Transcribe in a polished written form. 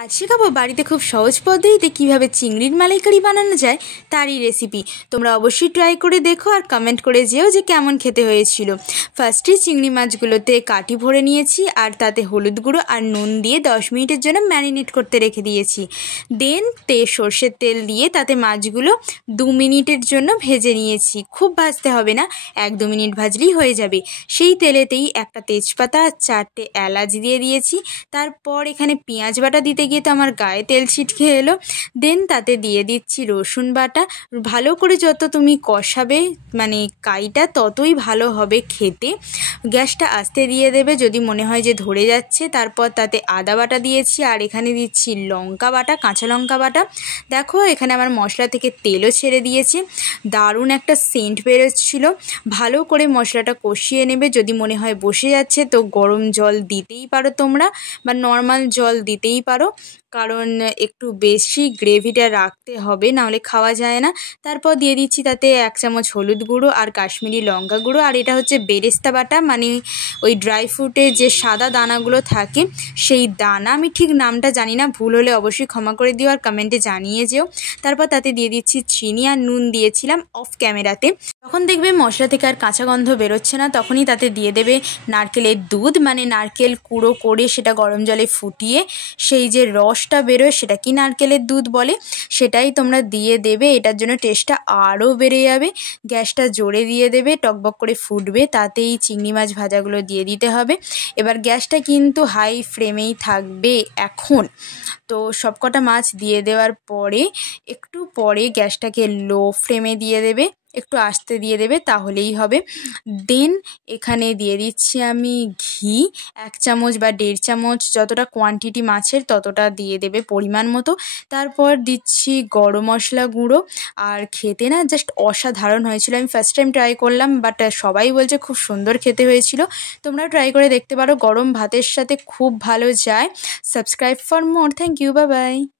আজ শেখাবো বাড়িতে খুব সহজ পদ্ধতিতে কিভাবে চিংড়ির মালাইকারি বানানো যায় তারই রেসিপি। তোমরা অবশ্যই ট্রাই করে দেখো আর কমেন্ট করে যেও যে কেমন খেতে হয়েছিল। ফার্স্টে চিংড়ি মাছগুলোতে কাঠি ভরে নিয়েছি আর তাতে হলুদ গুঁড়ো আর নুন দিয়ে 10 মিনিটের জন্য ম্যারিনেট করতে রেখে দিয়েছি। দেন সর্ষের তেল দিয়ে তাতে মাছগুলো 2 মিনিটের জন্য ভেজে নিয়েছি। খুব ভাজতে হবে না, 1-2 মিনিট ভাজলেই হয়ে যাবে। সেই তেলেতেই একটা তেজপাতা আর 4টে এলাচ দিয়ে দিয়েছি। তারপর এখানে পেঁয়াজ বাটা দিতে গিয়ে তো আমার গায়ে তেল ছিটকে এলো। দেন তাতে দিয়ে দিচ্ছি রসুন বাটা। ভালো করে যত তুমি কষাবে মানে কাইটা ততই ভালো হবে খেতে। গ্যাসটা আস্তে দিয়ে দেবে যদি মনে হয় যে ধরে যাচ্ছে। তারপর তাতে আদা বাটা দিয়েছি আর এখানে দিচ্ছি লঙ্কা বাটা, কাঁচা লঙ্কা বাটা। দেখো এখানে আমার মশলা থেকে তেলও ছেড়ে দিয়েছে, দারুণ একটা সেন্ট বেরোচ্ছিল। ভালো করে মশলাটা কষিয়ে নেবে। যদি মনে হয় বসে যাচ্ছে তো গরম জল দিতেই পারো তোমরা, বা নর্মাল জল দিতেই পারো, কারণ একটু বেশি গ্রেভিটা রাখতে হবে, নাহলে খাওয়া যায় না। তারপর দিয়ে দিচ্ছি তাতে 1 চামচ হলুদ গুঁড়ো আর কাশ্মীরি লঙ্কা গুঁড়ো, আর এটা হচ্ছে বেরেস্তা বাটা, মানে ওই ড্রাই ফ্রুটের যে সাদা দানাগুলো থাকে সেই দানা। আমি ঠিক নামটা জানি না, ভুল হলে অবশ্যই ক্ষমা করে দিও আর কমেন্টে জানিয়ে যেও। তারপর তাতে দিয়ে দিচ্ছি চিনি আর নুন দিয়েছিলাম অফ ক্যামেরাতে। যখন দেখবে মশলা থেকে আর কাঁচা গন্ধ বেরোচ্ছে না তখনই তাতে দিয়ে দেবে নারকেলের দুধ, মানে নারকেল কুড়ো করে সেটা গরম জলে ফুটিয়ে সেই যে রসটা বেরোয় সেটাকেই নারকেলের দুধ বলে, সেটাই তোমরা দিয়ে দেবে। এটার জন্য টেস্টটা আরও বেড়ে যাবে। গ্যাসটা জোরে দিয়ে দেবে, টকবক করে ফুটবে, তাতেই চিংড়ি মাছ ভাজাগুলো দিয়ে দিতে হবে। এবার গ্যাসটা কিন্তু হাই ফ্লেমেই থাকবে এখন। তো সবকটা মাছ দিয়ে দেওয়ার পরে একটু পরে গ্যাসটাকে লো ফ্লেমে দিয়ে দেবে, একটু আস্তে দিয়ে দেবে, তাহলেই হবে। দেন এখানে দিয়ে দিচ্ছি আমি ঘি 1 চামচ বা 1.5 চামচ, যতটা কোয়ান্টিটি মাছের ততটা দিয়ে দেবে পরিমাণ মতো। তারপর দিচ্ছি গরম মশলা গুঁড়ো, আর খেতে না জাস্ট অসাধারণ হয়েছিল। আমি ফার্স্ট টাইম ট্রাই করলাম, বাট সবাই বলছে খুব সুন্দর খেতে হয়েছিল। তোমরা ট্রাই করে দেখতে পারো, গরম ভাতের সাথে খুব ভালো যায়। Subscribe for more. Thank you, bye by.